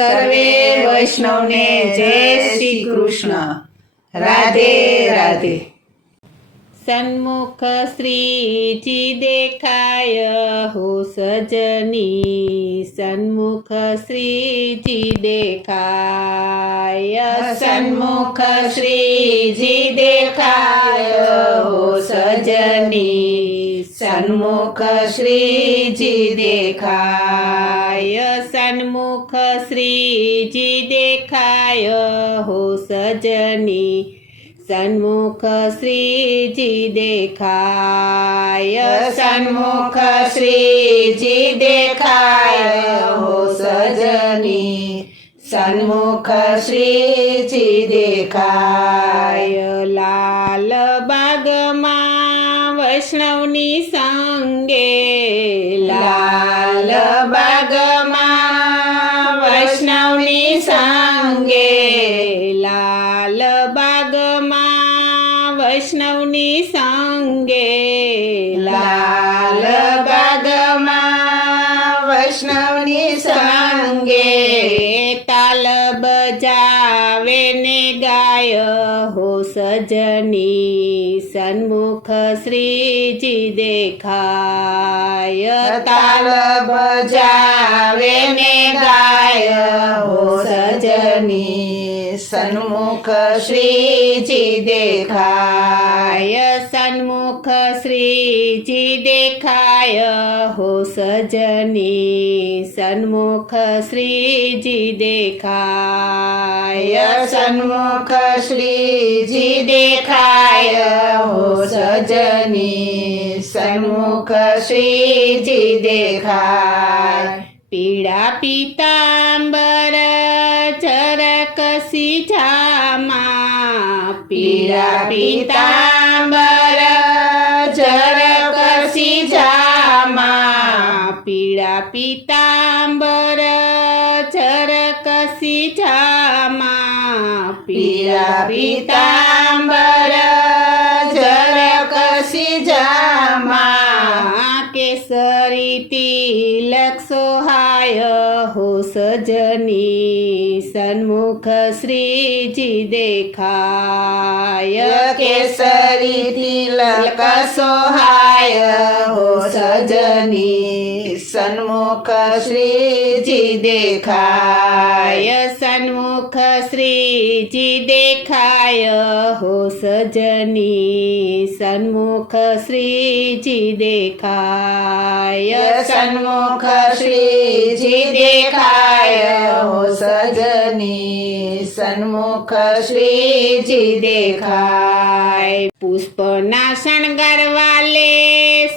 સર્વે વૈષ્ણવને જય શ્રી કૃષ્ણ. રાધે રાધે. સન્મુખ શ્રીજી દેખાય હો સજની, સન્મુખ શ્રીજી દેખાય, સન્મુખ શ્રીજી દેખાય હો સજની, સન્મુખ શ્રીજી દેખાય, સન્મુખ શ્રીજી દેખાય હો સજની, સન્મુખ શ્રીજી દેખાય, સન્મુખ શ્રીજી દેખાય હો સજની, સન્મુખ શ્રીજી દેખાય. લાલ બાગમાં વૈષ્ણવની સંગે, લાલ બાગમાં વૈષ્ણવની સંગે, લાલ બાગમાં વૈષ્ણવની સંગે, લાલ બાગમાં વૈષ્ણવની સંગે, તાલ બજાવે ને ગાય હો સજની, સન્મુખ શ્રીજી દેખાય, તાલ બજાવે ને ગાય હો સજની, સન્મુખ શ્રીજી દેખાય, સન્મુખ શ્રીજી દેખાય હો સજની, સન્મુખ શ્રીજી દેખાય, સન્મુખ શ્રીજી દેખાય હો સજની, સન્મુખ શ્રીજી દેખાય. પીળા પીતાંબર ચરકસી જામા, પીળા પીતાંબર ચરકસી જામા, પીળા પીતાંબર ચરકસી જામા, પીળા પીતાંબર ચરકસી જામા, કેસરી તિલક સોહાય હો સજની, સન્મુખ શ્રીજી દેખાય, કેસરી તિલક સોહાય હો સજની, સન્મુખ શ્રીજી દેખાય, સન્મુખ શ્રીજી દેખાય હો સજની, સન્મુખ શ્રીજી દેખાય, સન્મુખ શ્રીજી દેખાય હો સજની, સન્મુખ શ્રીજી દેખાય. પુષ્પના શણગાર વાલે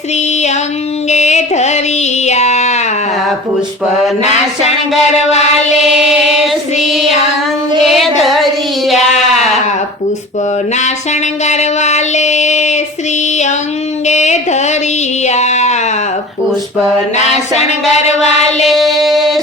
શ્રી અંગે ધરિયા, પુષ્પના શણગાર વાલે શ્રી અંગે ધરિયા, પુષ્પના શણગાર વાલે શ્રી અંગે ધરિયા, પુષ્પના શણગાર વાલે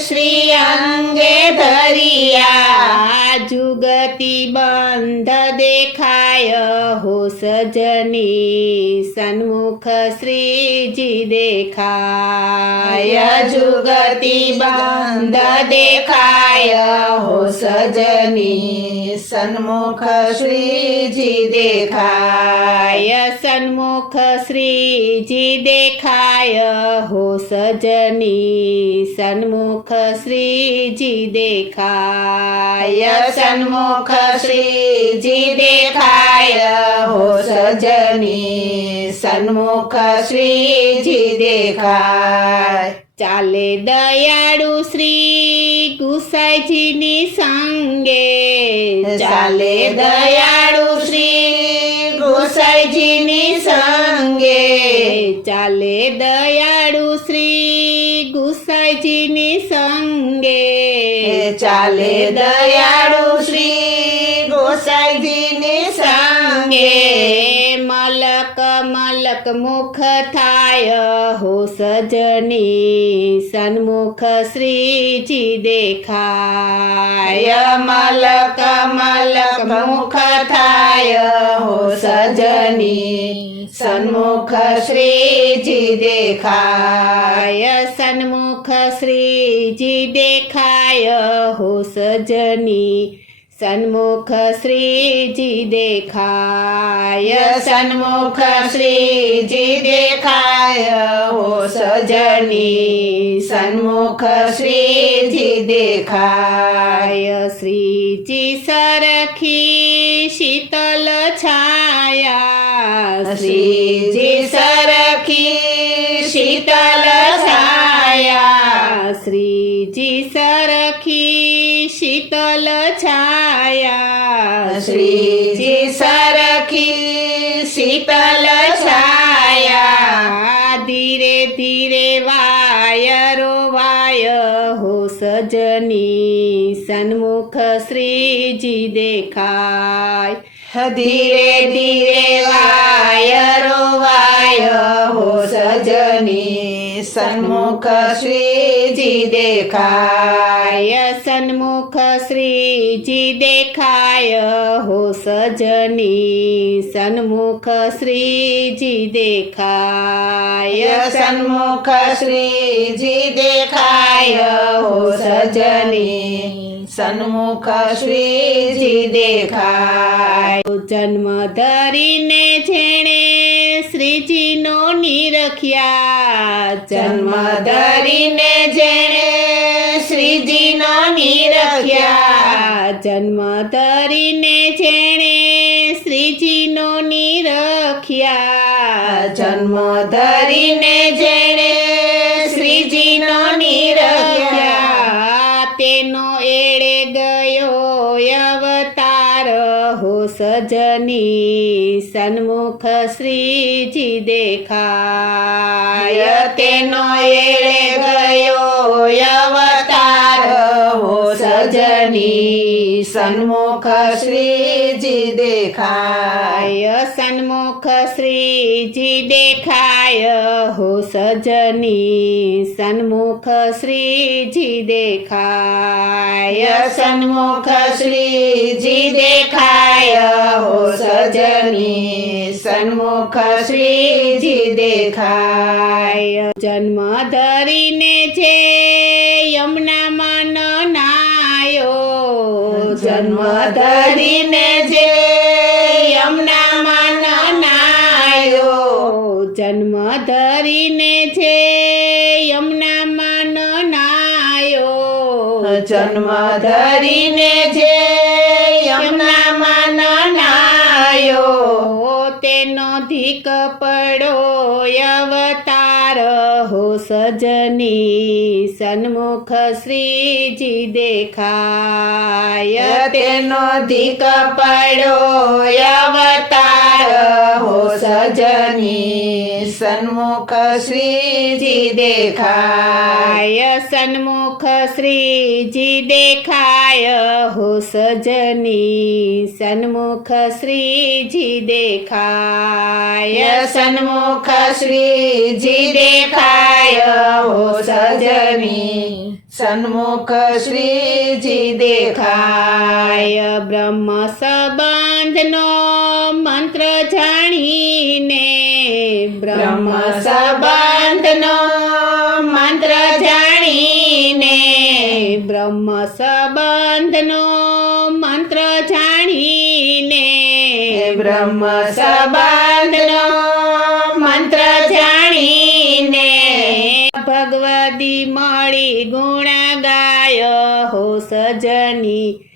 શ્રી અંગે ધરિયા, જુગતી બંધ દેખાય હો સજની, સન્મુખ શ્રીજી દેખાય, જુગતી બંધ દેખાય હો સજની, સન્મુખ શ્રીજી દેખાય, સન્મુખ શ્રીજી દેખાય હો સજની, સન્મુખ શ્રીજી દેખાય, સન્મુખ શ્રીજી દેખાય હો સજની, સન્મુખ શ્રીજી દેખાય. ચાલે દયાળુ શ્રી ગુસાઈજીની સંગે, ચાલે દયાળુ શ્રી ગોસાઈજીની સંગે, ચાલે દયાળુ શ્રી ગુસાઈજીની સંગે, ચાલે દયાળુ શ્રી ગોસાઈજીની સંગે, મલક મલક મુખ થાય હો સજની, સન્મુખ શ્રીજી દેખાય, મલક મલક મુખ થાય હો સજની, સન્મુખ શ્રીજી દેખાય, સન્મુખ શ્રીજી દેખાય હો સજની સન્મુખ શ્રીજી દેખાય સન્મુખ શ્રીજી દેખાય હો સજની સન્મુખ શ્રીજી દેખાય શ્રીજી સરખી શીતલ છાયા શ્રીજી સરખી શીતલ છાયા શ્રીજી સરખી શીતલ છાયા શ્રીજી સરખી શીતલ છાયા ધીરે ધીરે વાયરો વાય હો સજની સન્મુખ શ્રીજી દેખાય ધીરે ધીરે વાયરો વાય હો સજની સન્મુખ શ્રીજી દેખાય સન્મુખ શ્રીજી દેખાય હો સજની સન્મુખ શ્રીજી દેખાય સન્મુખ શ્રીજી દેખાય હો સજની સન્મુખ શ્રીજી દેખાય જન્મ ધરીને જેણે શ્રીજીનો નિરખ્યા જન્મ ધરીને જેણે શ્રીજીનો નિરખ્યા જન્મ ધરીને જેણે શ્રીજીનો નિરખ્યા જન્મ ધરીને જેણે શ્રીજીનો નિરખ્યા તેનો એળે ગયો અવતાર હો સજની સન્મુખ શ્રીજી દેખાય તેનો એળે ગયો અવતાર હો સજની સન્મુખ શ્રીજી દેખાય સન્મુખ શ્રીજી દેખાય હો સજની સન્મુખ શ્રીજી દેખાય સન્મુખ શ્રીજી દેખાય હો સજની સન્મુખ શ્રીજી દેખાય જન્મ ધરીને જે યમુનામાં નાયો જન્મ ધરીને જે યમુનામાં નાયો જન્મ ધરીને જે યમુનામાં નાયો જન્મ ધરીને જે યમુનામાં નાયો તેનો ધીક પડો અવતાર હો સજની સન્મુખ શ્રીજી દેખાય તેનો ધીક પડ્યો અવતાર હો સજની સન્મુખ શ્રીજી દેખાય સન્મુખ શ્રીજી દેખાય હો સજની સન્મુખ શ્રીજી દેખાય સન્મુખ શ્રીજી દેખાય હો સજની સન્મુખ શ્રીજી દેખાય બ્રહ્મ સંબંધનો મંત્ર જાણીને બ્રહ્મ સંબંધનો મંત્ર જાણીને બ્રહ્મ સંબંધનો મંત્ર જાણીને બ્રહ્મ સંબંધનો મંત્ર જાણીને ભગવદી મળી ગુણ ગાય હો સજની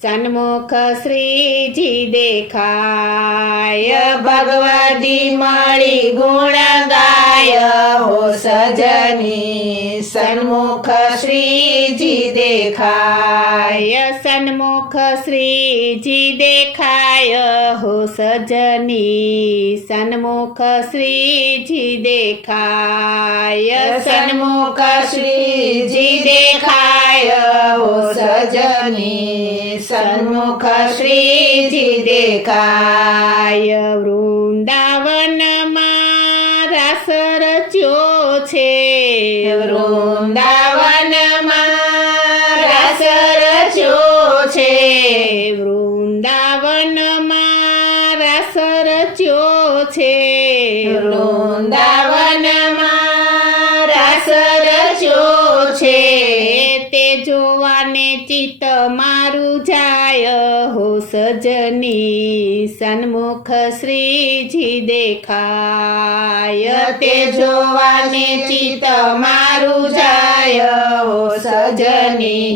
સન્મુખ શ્રીજી દેખાય ભગવદી મળી ગુણ ગાય હો સજની સન્મુખ શ્રીજી દેખાય સન્મુખ શ્રીજી દેખાય હો સજની સન્મુખ શ્રીજી દેખાય સન્મુખ શ્રીજી દેખાય હો સજની સન્મુખ શ્રીજી દેખાય વૃંદાવનમાં રાસ રચ્યો છે વૃંદાવનમાં રાસ રચ્યો છે વૃંદાવનમાં રાસ રચ્યો છે વૃંદાવનમાં રાસ રચ્યો સજની સન્મુખ શ્રીજી દેખાય તે જોવાને ચિત્ત મારું જાય હો સજની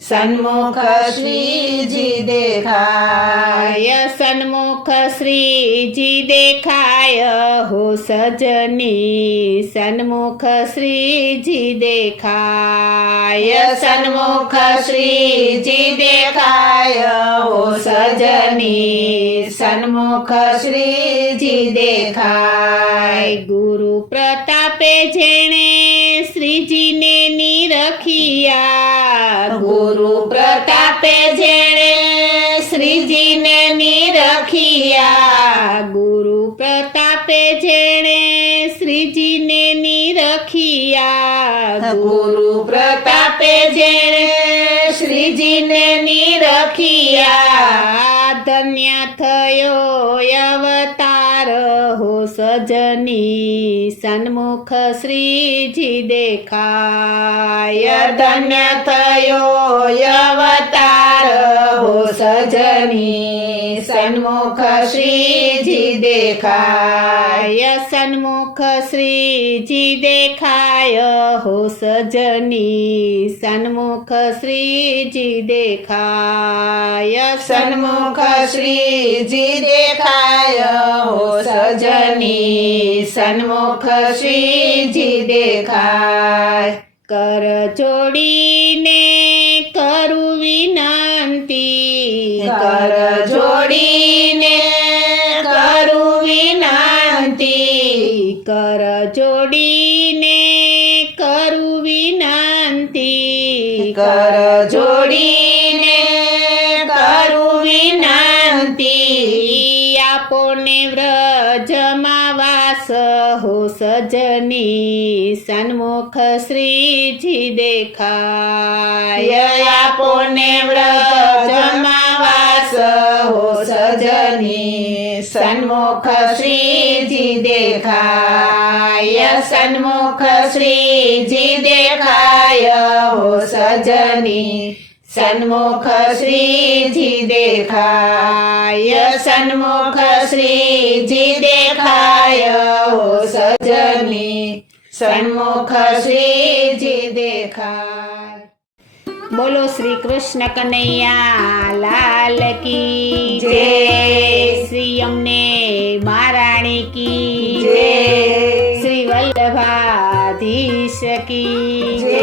સન્મુખ શ્રીજી દેખાય સન્મુખ શ્રીજી દેખાય હો સજની સન્મુખ શ્રીજી દેખાય સન્મુખ શ્રીજી દેખાય હો સજની સન્મુખ શ્રીજી દેખાય ગુરુ પ્રતાપે જેણે શ્રીજીને નિરખિયા ગુરુ પ્રતાપે જેણે શ્રીજીને નિરખિયા ગુરુ પ્રતાપે જેણે શ્રીજીને નિરખિયા ગુરુ પ્રતાપે જેણે શ્રીજીને નિરખિયા ધન્ય થયો અવતાર હો સજની સન્મુખ શ્રીજી દેખાય ધન્ય થયો અવતાર હો સજની સન્મુખ શ્રીજી દેખાય સન્મુખ શ્રીજી દેખાય હો સજની સન્મુખ શ્રીજી દેખાય સન્મુખ શ્રીજી દેખાય હો સજની સન્મુખ શ્રીજી દેખાય કર જોડીને કરું વિનંતી કર જોડીને કરું વિનંતી કર જોડીને કરું વિનંતી કર જોડીને કરું વિનંતી આપોને વ્રજમાં વાસ હો સજની સન્મુખ શ્રીજી દેખાય આપોને વ્રજમાં વાસ હો સજની સન્મુખ શ્રીજી દેખાય સન્મુખ શ્રીજી દેખાય હો સજની સન્મુખ શ્રીજી દેખાય સન્મુખ શ્રીજી દેખાય હો સજની સન્મુખ શ્રીજી દેખાય બોલો શ્રી કૃષ્ણ કનૈયા લાલ કી જય. જય શ્રી અમને મહારાણી કી જય. શ્રી વલ્લભાધીશ કી જય.